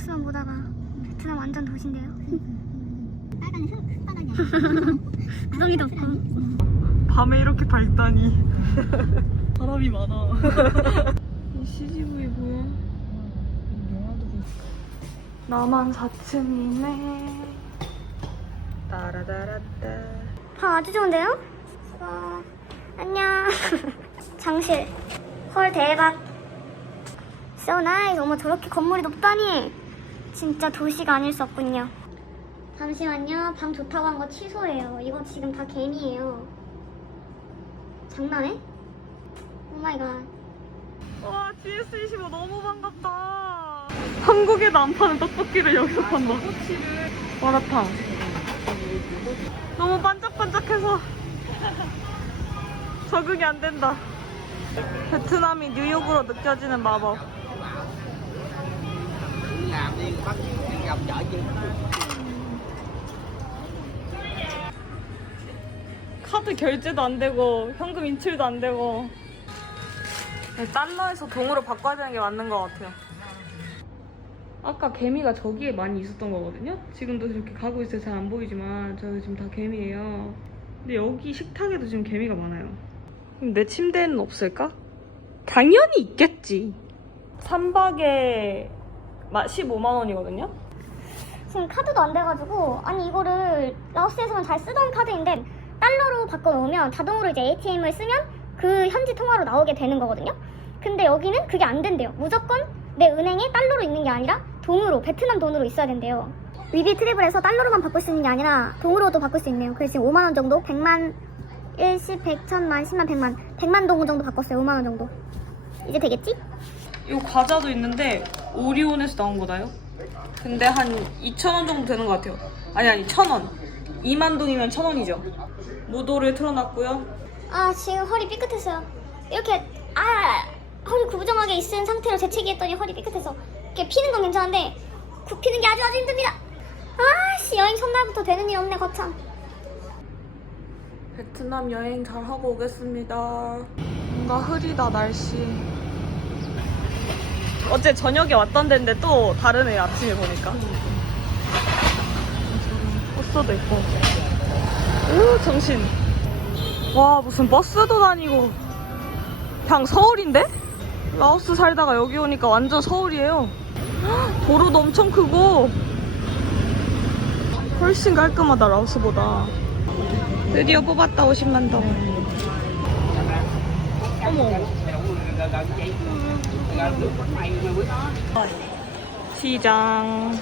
스타벅스만 보다가 베트남 완전 도시인데요. 빨간 흙, 흙바닥이 구덩이도 없고. 밤에 이렇게 밝다니 바람이 많아 이 CGV 뭐야? 나만 4층이네 따라다라따 방 아주 좋은데요? 와, 안녕. 장실. 헐 대박. So nice. 어머 저렇게 건물이 높다니. 진짜 도시가 아닐 수 없군요. 잠시만요. 방 좋다고 한 거 취소해요. 이거 지금 다 개미예요. 장난해? 오 마이 갓. 와 GS25 너무 반갑다 한국에도 안 파는 떡볶이를 여기서 판다 마라탕 너무 반짝반짝해서 적응이 안 된다 베트남이 뉴욕으로 느껴지는 마법 làm đi bắt đi gặp vợ chứ 카드 결제도 안 되고 현금 인출도 안 되고 네, 달러에서 동으로 바꿔야 되는 게 맞는 것 같아요. 아까 개미가 저기에 많이 있었던 거거든요. 지금도 이렇게 가고 있어요. 잘 안 보이지만 저기 지금 다 개미예요. 근데 여기 식탁에도 지금 개미가 많아요. 그럼 내 침대에는 없을까? 당연히 있겠지. 3박에 15만 원이거든요. 지금 카드도 안 돼가지고 아니 이거를 라오스에서는 잘 쓰던 카드인데 달러로 바꿔놓으면 자동으로 이제 ATM을 쓰면 그 현지 통화로 나오게 되는 거거든요. 근데 여기는 그게 안 된대요. 무조건 내 은행에 달러로 있는 게 아니라 돈으로 베트남 돈으로 있어야 된대요. 위비 트래블에서 달러로만 바꿀 수 있는 게 아니라 동으로도 바꿀 수 있네요. 그래서 지금 5만 원 정도, 100만, 1, 10, 100, 1000만, 10만, 100만, 100만 동 정도 바꿨어요. 5만 원 정도. 이제 되겠지? 이 과자도 있는데 오리온에서 나온 거다요? 근데 한 2,000원 정도 되는 것 같아요. 아니 아니 1,000원. 2만 동이면 1,000원이죠. 무도를 틀어놨고요. 아 지금 허리 삐끗했어요 이렇게 아 허리 구부정하게 있은 상태로 재채기 했더니 허리 삐끗해서 이렇게 피는 건 괜찮은데 굽히는 게 아주 아주 힘듭니다 아씨 여행 첫날부터 되는 일 없네 거참 베트남 여행 잘 하고 오겠습니다. 뭔가 흐리다 날씨. 어제 저녁에 왔던 데인데 또 다르네요 아침에 보니까. 버스도 있고. 오 정신. 와 무슨 버스도 다니고. 그냥 서울인데? 라오스 살다가 여기 오니까 완전 서울이에요. 헉, 도로도 엄청 크고. 훨씬 깔끔하다 라오스보다. 드디어 뽑았다 50만 동. 어머. 시장.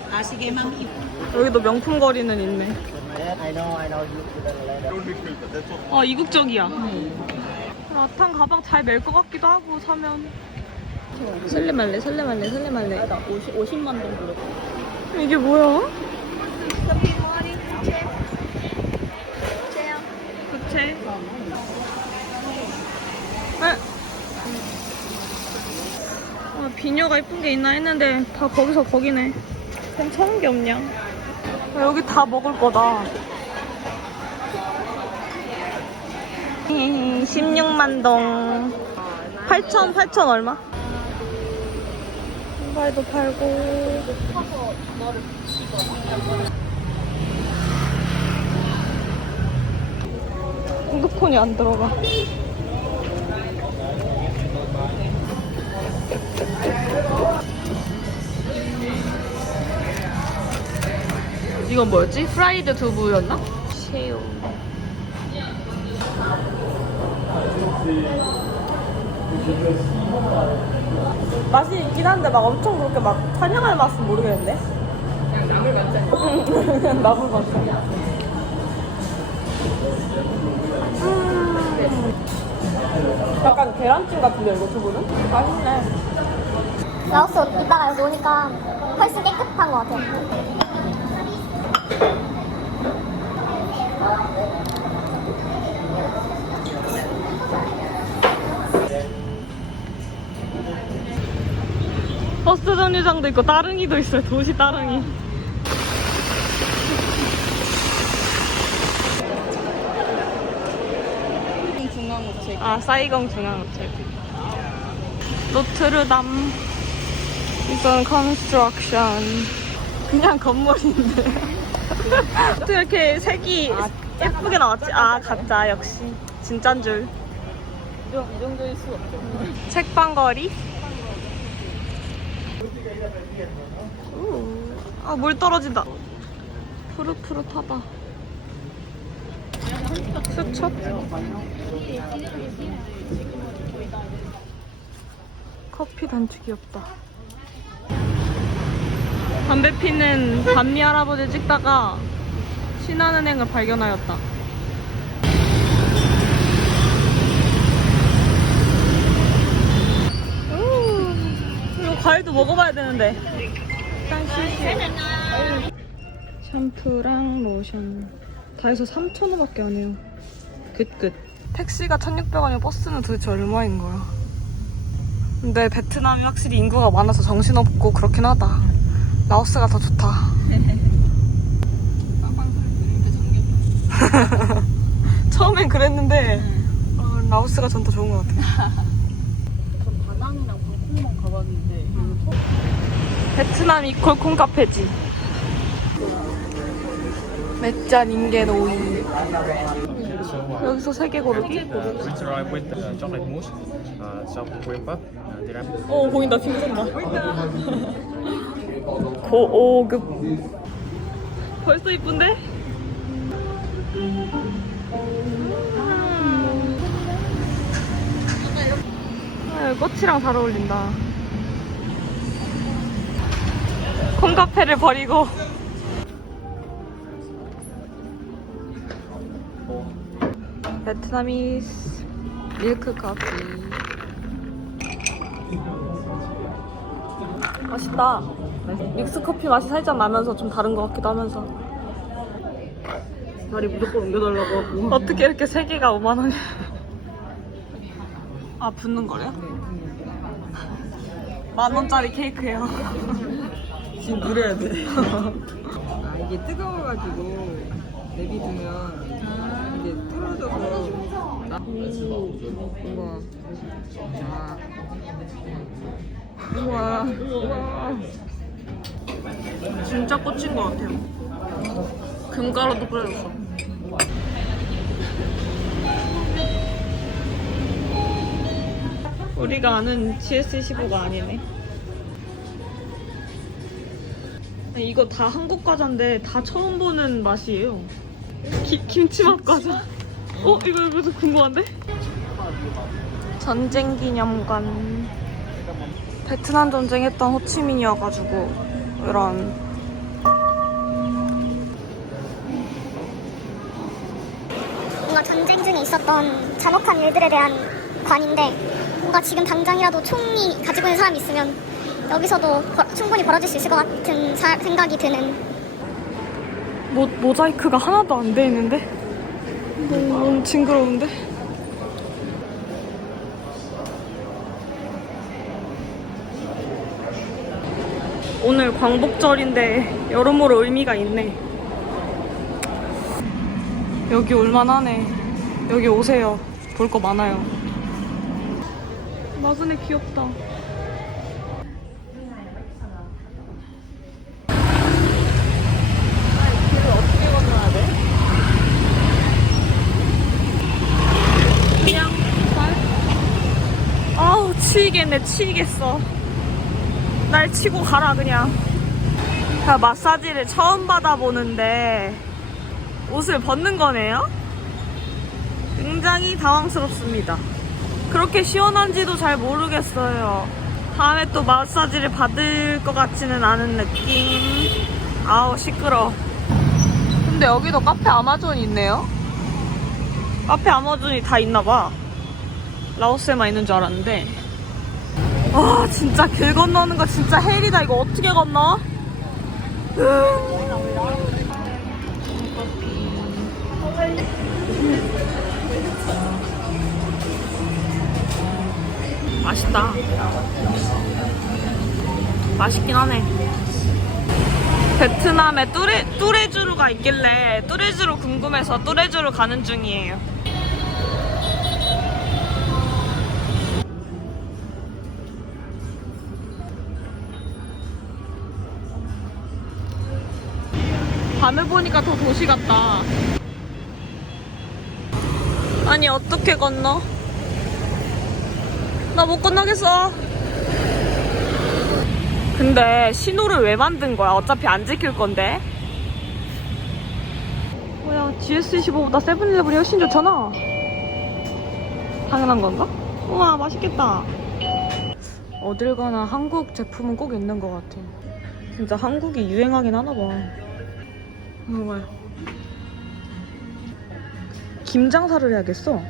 여기도 명품 거리는 있네. 어 이국적이야. 라탄 가방 잘 멜 것 같기도 하고 사면. 설레말래 설레말래 설레말래. 나 50, 50만 동 불렀어. 이게 뭐야? 부채. 에? 비녀가 이쁜 게 있나 했는데 다 거기서 거기네. 괜찮은 게 없냐? 아, 여기 다 먹을 거다. 16만 동. 8천, 8천 얼마? 신발도 팔고. 핸드폰이 안 들어가. 이건 뭐였지? 프라이드 두부였나? 새우. 맛이 있긴 한데 막 엄청 그렇게 막 환영할 맛은 모르겠는데? 그냥 나물 반찬. 나물 반찬. 약간 계란찜 같은데 이거 두부는? 맛있네. 라오스 이따가 여기 오니까 훨씬 깨끗한 것 같아요 버스 정류장도 있고 따릉이도 있어요. 도시 따릉이. 아 사이공 중앙호텔. 노트르담. 이건 컨스트럭션. 그냥 건물인데. 어떻게 이렇게 색이 예쁘게 나왔지? 아, 가짜, 역시. 진짠 줄. 이 정도일 수 없죠. 책방거리. 오. 아, 물 떨어진다. 푸릇푸릇하다. 수첩. 커피 단추 귀엽다. 담배 피는 반미 할아버지 찍다가 신한은행을 발견하였다. 오, 이거 과일도 먹어봐야 되는데. 일단. 샴푸랑 로션. 다 해서 3,000원밖에 안 해요. 끝끝. 택시가 1,600원이면 버스는 도대체 얼마인 거야? 근데 베트남이 확실히 인구가 많아서 정신없고 그렇긴 하다. 라오스가 더 좋다. 처음엔 그랬는데 어, 라오스가 전 더 좋은 것 같아요. 전 다낭이랑 방콕만 가봤는데 베트남 이퀄 콩카페지. 맷잔 인겐 오이. 여기서 세개 고르기? Uh, uh, uh. 어 보인다 빙선다. 고오급. 벌써 이쁜데? 아, 꽃이랑 잘 어울린다. 콩카페를 버리고 베트나미스 밀크 커피 맛있다 믹스 커피 맛이 살짝 나면서 좀 다른 것 같기도 하면서 자리 무조건 옮겨달라고 하고. 어떻게 이렇게 세 개가 5만 원이 아 붙는 거래요? 만 원짜리 케이크예요 지금 누려야 돼. 아 이게 뜨거워가지고 내비두면 이게 떨어져서 나. 우와. 우와. 우와. 우와. 진짜 꽂힌 것 같아요. 금가루도 뿌려줬어. 우리가 아는 GS15가 아니네. 아니, 이거 다 한국 과자인데 다 처음 보는 맛이에요. 기, 김치맛 과자. 어? 이거 좀 궁금한데? 전쟁 기념관 베트남 전쟁했던 호치민이어가지고 이런. 뭔가 전쟁 중에 있었던 잔혹한 일들에 대한 관인데 뭔가 지금 당장이라도 총이 가지고 있는 사람이 있으면 여기서도 거- 충분히 벌어질 수 있을 것 같은 사- 생각이 드는. 모, 모자이크가 하나도 안 돼 있는데? 너무, 너무 징그러운데 오늘 광복절인데 여러모로 의미가 있네. 여기 올만하네. 여기 오세요. 볼 거 많아요. 마그네 귀엽다. 그냥 발? 아우 치이겠네 치이겠어 날 치고 가라 그냥. 자, 마사지를 처음 받아보는데 옷을 벗는 거네요? 굉장히 당황스럽습니다. 그렇게 시원한지도 잘 모르겠어요. 다음에 또 마사지를 받을 것 같지는 않은 느낌. 아우 시끄러. 근데 여기도 카페 아마존 있네요? 카페 아마존이 다 있나봐. 라오스에만 있는 줄 알았는데. 와, 진짜 길 건너는 거 진짜 헬이다. 이거 어떻게 건너? 맛있다. 맛있긴 하네. 베트남에 뚜레, 뚜레주루가 있길래 뚜레주루 궁금해서 뚜레주루 가는 중이에요. 반을 보니까 더 도시 같다. 아니 어떻게 건너? 나 못 건너겠어. 근데 신호를 왜 만든 거야? 어차피 안 지킬 건데. 뭐야 GS25보다 세븐일레븐이 훨씬 좋잖아. 당연한 건가? 우와 맛있겠다. 어딜 가나 한국 제품은 꼭 있는 것 같아. 진짜 한국이 유행하긴 하나 봐. 정말. 김 장사를 해야겠어.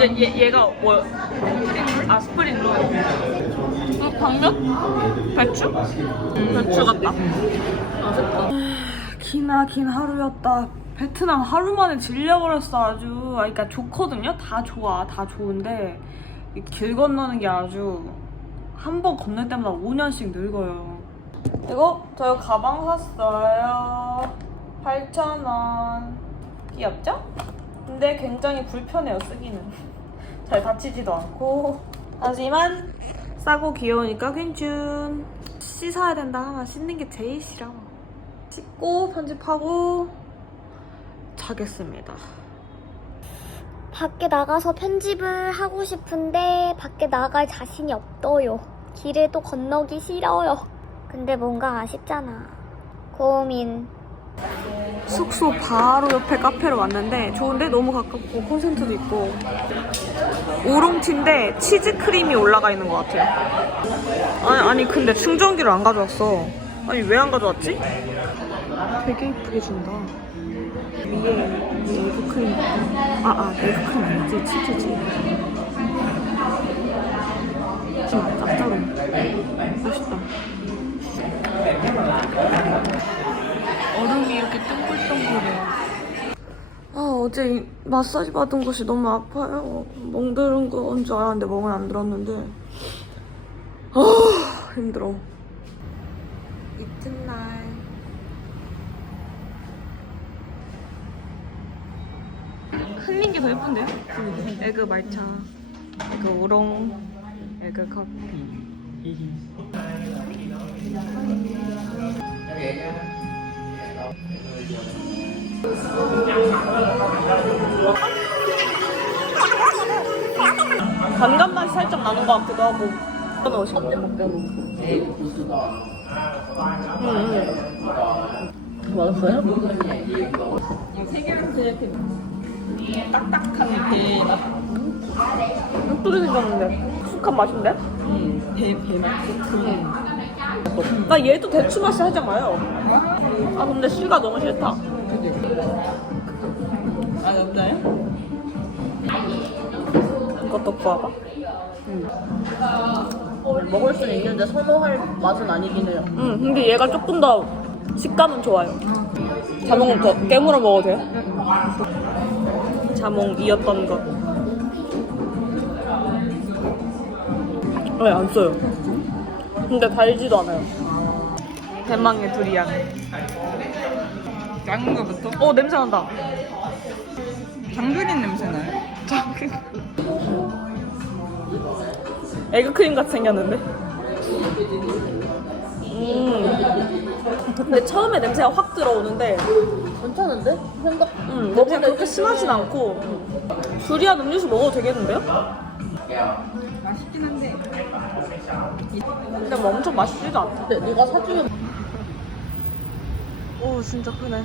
얘, 얘, 얘가 뭐, 아, 스프링 롤. 어, 당면? 배추? 배추 같다. 맛있다. 기나 긴 하루였다. 베트남 하루 만에 질려버렸어, 아주. 아, 그러니까 좋거든요? 다 좋아, 다 좋은데, 이 길 건너는 게 아주 한 번 건널 때마다 5년씩 늙어요. 이거 저 가방 샀어요. 8,000원. 귀엽죠? 근데 굉장히 불편해요, 쓰기는. 잘 다치지도 않고. 하지만 싸고 귀여우니까 괜춘. 씻어야 된다. 씻는 게 제일 싫어. 씻고 편집하고 자겠습니다. 밖에 나가서 편집을 하고 싶은데 밖에 나갈 자신이 없어요. 길을 또 건너기 싫어요. 근데 뭔가 아쉽잖아. 고민. 숙소 바로 옆에 카페로 왔는데 좋은데 너무 가깝고 콘센트도 있고 우롱티인데 치즈 크림이 올라가 있는 것 같아요. 아니, 아니 근데 충전기를 안 가져왔어. 아니 왜 안 가져왔지? 되게 이쁘게 준다. 위에 에그 크림. 아, 아, 에그 크림 아니지. 치즈지. 좀 짭짤해. 맛있다. 얼음이 이렇게 동글동글해요. 아, 어제 이 마사지 받은 곳이 너무 아파요. 멍 들은 건 줄 알았는데 멍은 안 들었는데. 아, 힘들어. 이튿날. 흘린 게 더 예쁜데요? 에그 말차, 에그 우롱, 에그 커피. 단감 맛이 살짝 나는 것 같기도 하고. 넣으신 거 먹대로. 맞았어요? 딱딱한 배, 예쁘게 생겼는데. 숙한 맛인데? 배, 배 맛. 나 얘도 대추 맛이 살짝 나요. 아, 근데 씨가 너무 싫다. 아, 진짜요? 이것도 구워봐. 먹을 수는 있는데 선호할 맛은 아니긴 해요. 응, 근데 얘가 조금 더 식감은 좋아요. 자몽 더 깨물어 먹어도 돼요? 자몽이었던 것. 네, 안 써요. 근데 달지도 않아요. 대망의 두리안. 작은 거부터? 어, 냄새 난다. 장조림 냄새 나요? 에그크림 같이 생겼는데? 음. 근데 처음에 냄새가 확 들어오는데 괜찮은데? 생각 음, 냄새가 그렇게 심하진 않고 두리안 음료수 먹어도 되겠는데요? 맛있긴 한데. 근데 뭐 엄청 맛있지도 않다. 근데 누가 사주면 오 진짜 크네.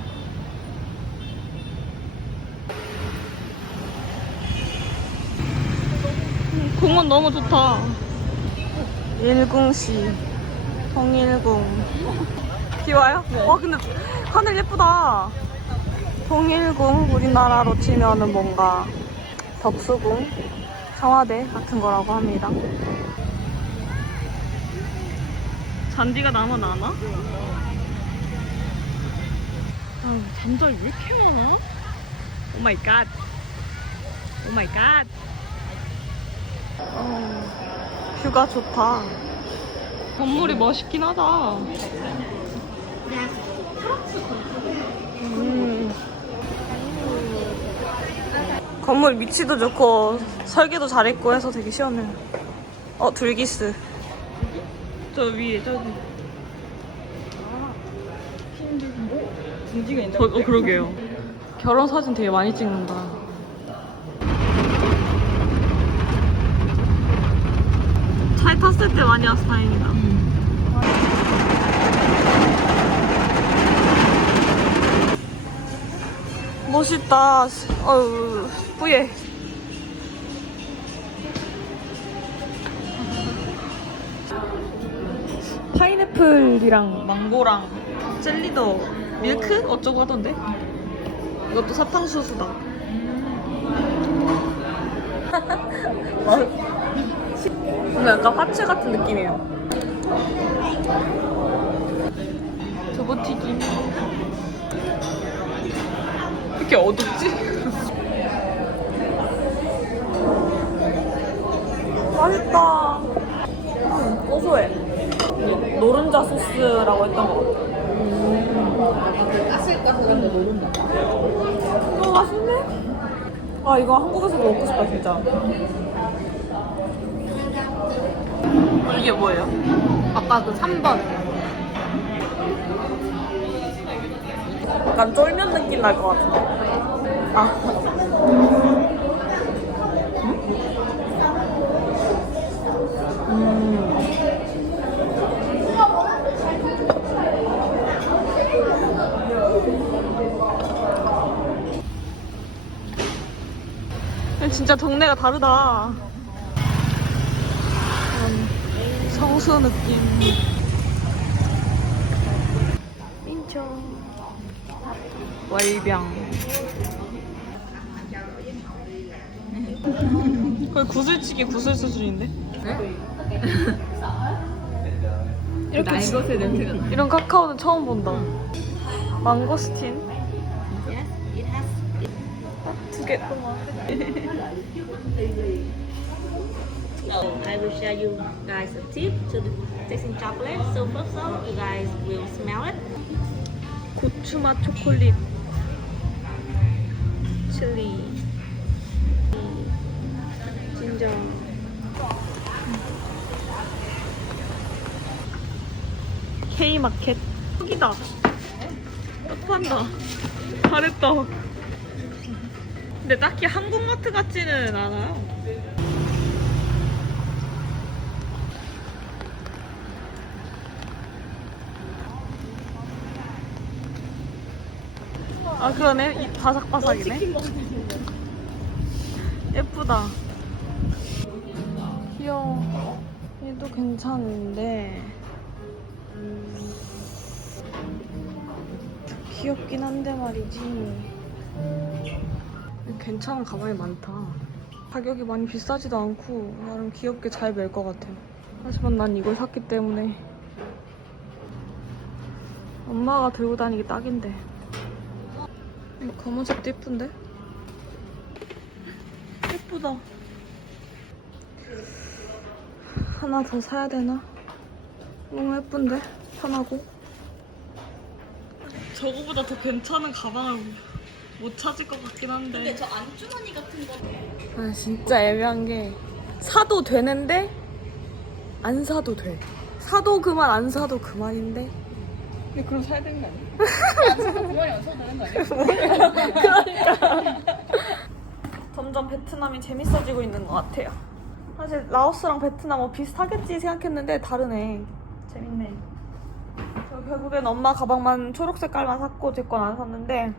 음, 공원 너무 좋다. 일궁시 통일궁 귀여워요? 와 근데 하늘 예쁘다. 통일궁 우리나라로 치면은 뭔가 덕수궁 청와대 같은 거라고 합니다. 잔디가 아나? 아, 잠자리 왜 이렇게 많아? 오 마이 갓. 오 마이 갓. 어, 뷰가 좋다. 건물이 멋있긴 하다. 음. 건물 위치도 좋고 설계도 잘했고 해서 되게 시원해요. 어 둘기스. 저 위에 저기. 둥지가 있나? 어, 어 그러게요. 결혼 사진 되게 많이 찍는다. 차에 탔을 때 많이 와서 다행이다. 멋있다. 어우, 뿌예. 파인애플이랑 망고랑 젤리도 밀크 어쩌고 하던데? 이것도 사탕수수다. 뭔가 약간 화채 같은 느낌이에요. 두부튀김. 왜 이렇게 어둡지? 맛있다. 음, 고소해. 노른자 소스라고 했던 것 같아. 까슬까슬한데 모른다. 너무 맛있네? 아, 이거 한국에서도 먹고 싶다, 진짜. 이게 뭐예요? 아까 그 3번. 약간 쫄면 느낌 날 것 같은데. 아. 음. 진짜 동네가 다르다. 그런 성수 느낌. 인천. 월병. 거의 구슬치기 구슬 수준인데? 이렇게 지- 날것의 냄새가 나. 이런 카카오는 처음 본다. 망고스틴. 두 개. So I will show you guys a tip to the tasting chocolate. So first off, you guys will smell it. 고추 맛 초콜릿. 칠리. 진저. K마켓. 여기다. 딱 판다. 잘했다. 근데 딱히 한국마트 같지는 않아요. 아 그러네. 이 바삭바삭이네. 예쁘다. 귀여워. 얘도 괜찮은데. 귀엽긴 한데 말이지. 괜찮은 가방이 많다. 가격이 많이 비싸지도 않고 나름 귀엽게 잘 멜 것 같아요 하지만 난 이걸 샀기 때문에 엄마가 들고 다니기 딱인데 이거 검은색도 예쁜데? 예쁘다. 하나 더 사야 되나? 너무 예쁜데? 편하고. 저거보다 더 괜찮은 가방을 못 찾을 것 같긴 한데. 근데 저 안주머니 같은 거. 아 진짜 애매한 게 사도 되는데 안 사도 돼. 사도 그만 안 사도 그만인데. 근데 그럼 사야 되는 거 아니야? 점점 베트남이 재밌어지고 있는 것 같아요. 사실 라오스랑 베트남 뭐 비슷하겠지 생각했는데 다르네. 재밌네. 저 결국엔 엄마 가방만 초록 색깔만 샀고 제 건 안 샀는데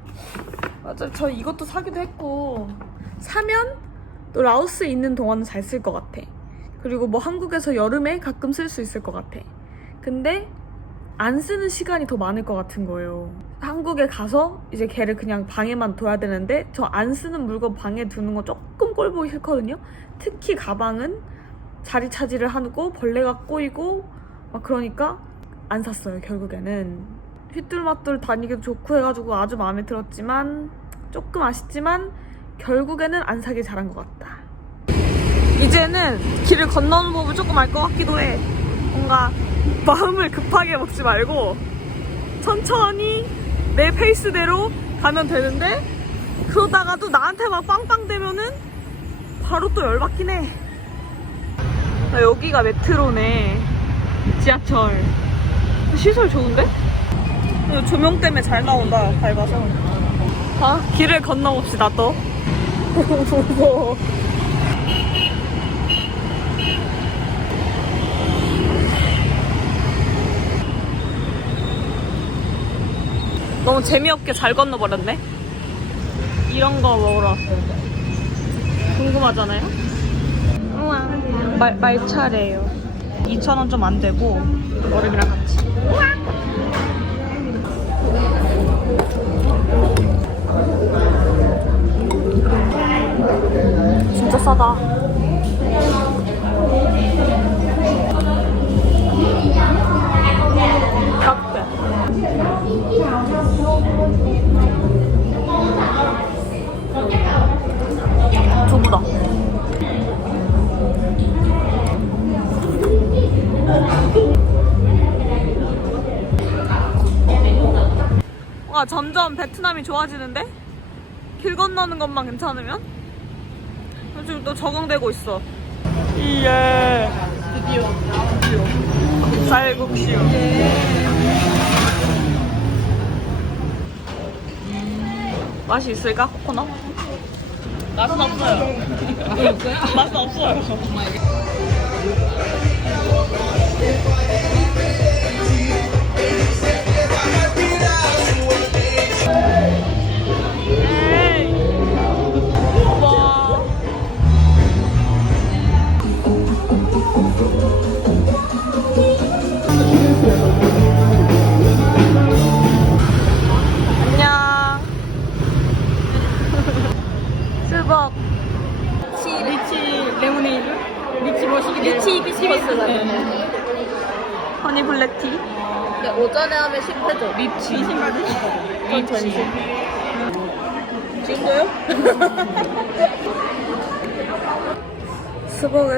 어차피 저 이것도 사기도 했고 사면 또 라오스에 있는 동안은 잘 쓸 것 같아. 그리고 뭐 한국에서 여름에 가끔 쓸 수 있을 것 같아. 근데 안 쓰는 시간이 더 많을 것 같은 거예요. 한국에 가서 이제 걔를 그냥 방에만 둬야 되는데 저 안 쓰는 물건 방에 두는 거 조금 꼴 보기 싫거든요. 특히 가방은 자리 차지를 하고 벌레가 꼬이고 막 그러니까 안 샀어요 결국에는. 휘뚤마뚤 다니기도 좋고 해가지고 아주 마음에 들었지만 조금 아쉽지만 결국에는 안 사길 잘한 것 같다. 이제는 길을 건너는 법을 조금 알 것 같기도 해. 뭔가 마음을 급하게 먹지 말고 천천히 내 페이스대로 가면 되는데 그러다가도 나한테 막 빵빵 대면은 바로 또 열받긴 해. 아, 여기가 메트로네. 지하철. 시설 좋은데? 조명 때문에 잘 나온다, 밝아서. 아, 길을 건너봅시다, 또. 무서워. 너무 재미없게 잘 건너버렸네. 이런 거 먹으러 왔어요. 궁금하잖아요? 우와. 말, 말차래요. 2,000원 좀 안 되고, 얼음이랑 같이. 진짜 싸다. 카페. 두부다. 와 점점 베트남이 좋아지는데? 길 건너는 것만 괜찮으면? 지금 또 적응되고 있어. 이예. 드디어. 드디어. 쌀국수. 맛이 있을까? 코코넛? 맛은 없어요. 맛은 없어요.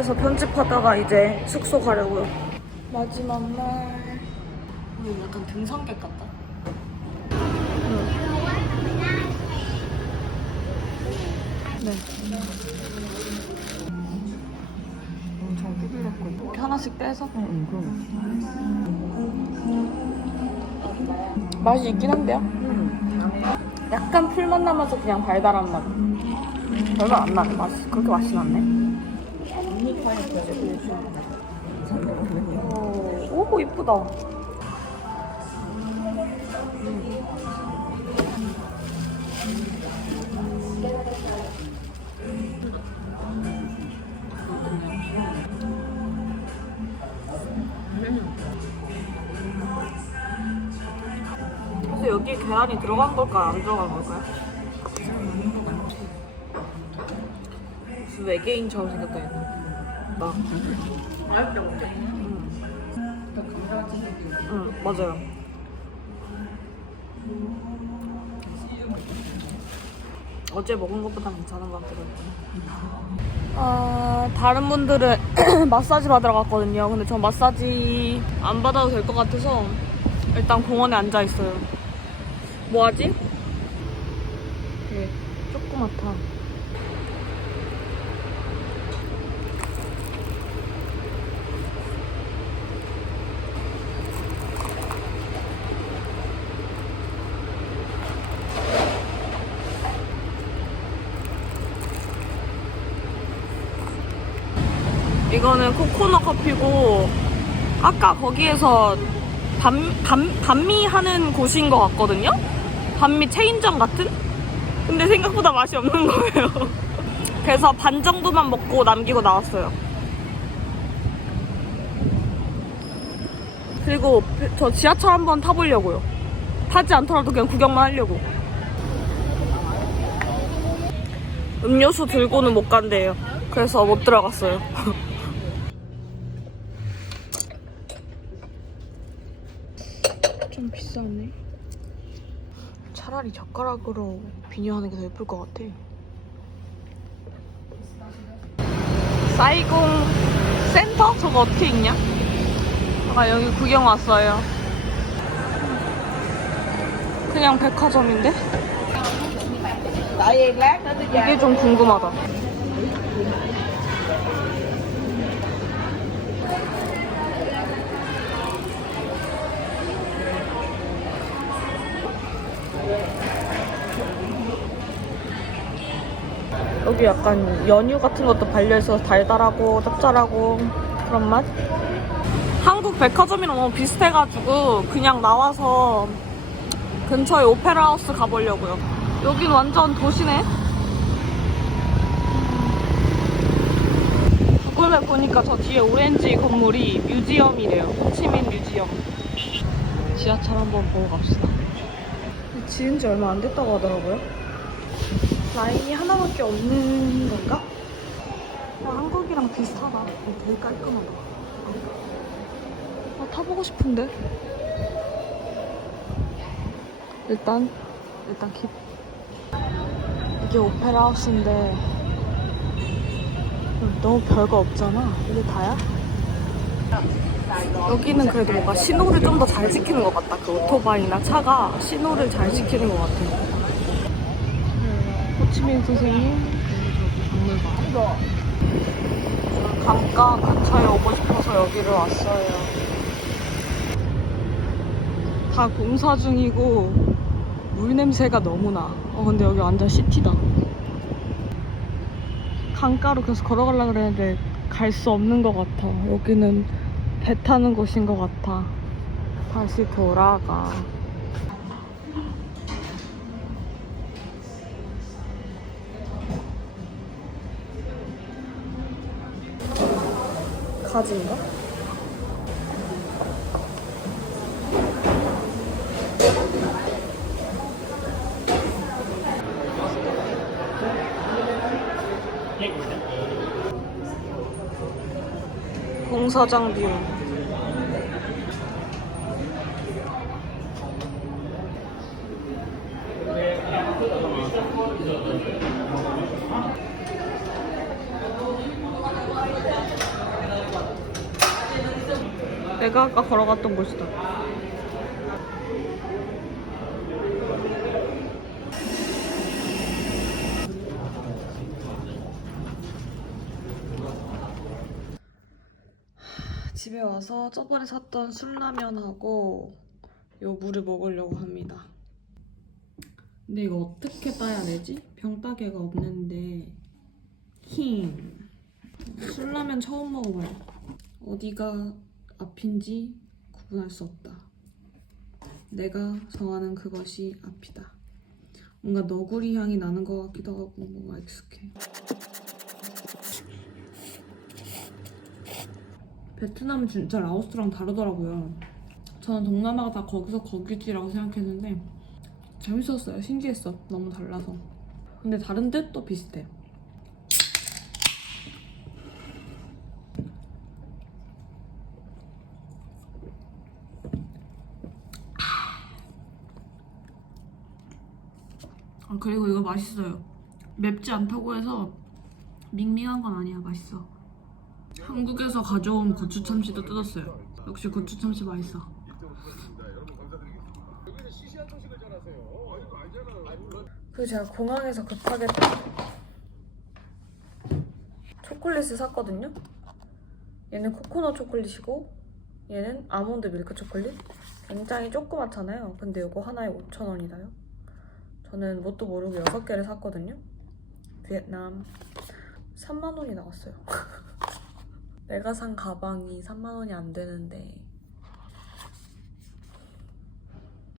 수박에서 편집하다가 이제 숙소 가려고요. 마지막 날. 오늘 약간 등산객 같다. 네. 엄청 부드럽고 이렇게 하나씩 떼서? 맛이 있긴 한데요? 약간 풀맛 나면서 그냥 달달한 맛. 별로 안 나네. 맛 그렇게 맛이 났네 오, 오 이쁘다 그래서 여기에 계란이 들어간 걸까요? 안 들어간 걸까요? 외계인처럼 생겼다 했나? 나. 응, 맞아요. 어제 먹은 것보다 괜찮은 것 같더라고요. 아, 다른 분들은 마사지 받으러 갔거든요. 근데 전 마사지 안 받아도 될 것 같아서 일단 공원에 앉아 있어요. 뭐 하지? 되게 조그맣다. 이거는 코코넛 커피고 아까 거기에서 반, 반, 반미 하는 곳인 것 같거든요? 반미 체인점 같은? 근데 생각보다 맛이 없는 거예요. 그래서 반 정도만 먹고 남기고 나왔어요. 그리고 저 지하철 한번 타보려고요. 타지 않더라도 그냥 구경만 하려고. 음료수 들고는 못 간대요. 그래서 못 들어갔어요. 좀 비싸네. 차라리 젓가락으로 비녀하는 게 더 예쁠 것 같아. 사이공 센터? 저거 어떻게 있냐? 아, 여기 구경 왔어요. 그냥 백화점인데? 이게 좀 궁금하다. 여기 약간 연유 같은 것도 발려있어서 달달하고 짭짤하고 그런 맛? 한국 백화점이랑 너무 비슷해가지고 그냥 나와서 근처에 오페라 하우스 가보려고요. 여긴 완전 도시네. 구글맵 보니까 저 뒤에 오렌지 건물이 뮤지엄이래요. 호치민 뮤지엄. 지하철 한번 보고 갑시다. 지은 지 얼마 안 됐다고 하더라고요. 라인이 하나밖에 없는 건가? 야, 한국이랑 비슷하다. 되게 깔끔하다. 아, 타보고 싶은데. 일단 일단 킵. 이게 오페라 하우스인데 너무 별거 없잖아. 이게 다야? 여기는 그래도 뭔가 신호를 좀 더 잘 지키는 것 같다. 그 오토바이나 차가 신호를 잘 지키는 것 같아. 호치민 선생님. 강가 근처에 오고 싶어서 여기를 왔어요. 다 공사 중이고 물 냄새가 너무 나. 어 근데 여기 완전 시티다. 강가로 계속 걸어가려고 그랬는데 갈 수 없는 것 같아. 여기는 배 타는 곳인 것 같아. 다시 돌아가. 가지인가? 공사장 뷰. 내가 아까 걸어갔던 곳이다. 집에 와서 저번에 샀던 술라면하고 요 물을 먹으려고 합니다. 근데 이거 어떻게 따야 되지? 병따개가 없는데 힝 술라면 처음 먹어봐요. 어디가 앞인지 구분할 수 없다. 내가 정하는 그것이 앞이다. 뭔가 너구리 향이 나는 것 같기도 하고 뭔가 익숙해. 베트남은 진짜 라오스랑 다르더라고요. 저는 동남아가 다 거기서 거기지라고 생각했는데 재밌었어요. 신기했어. 너무 달라서. 근데 다른 데또 비슷해. 아 그리고 이거 맛있어요. 맵지 않다고 해서 밍밍한 건 아니야. 맛있어. 한국에서 가져온 고추 참치도 뜯었어요. 역시 고추 참치 맛있어. 그 제가 공항에서 급하게 초콜릿을 샀거든요. 얘는 코코넛 초콜릿이고 얘는 아몬드 밀크 초콜릿. 굉장히 조그맣잖아요. 근데 이거 하나에 5,000원이다요. 저는 뭣도 모르고 6개를 샀거든요. 비엔남 3만 원이 나왔어요. 내가 산 가방이 3만 원이 안 되는데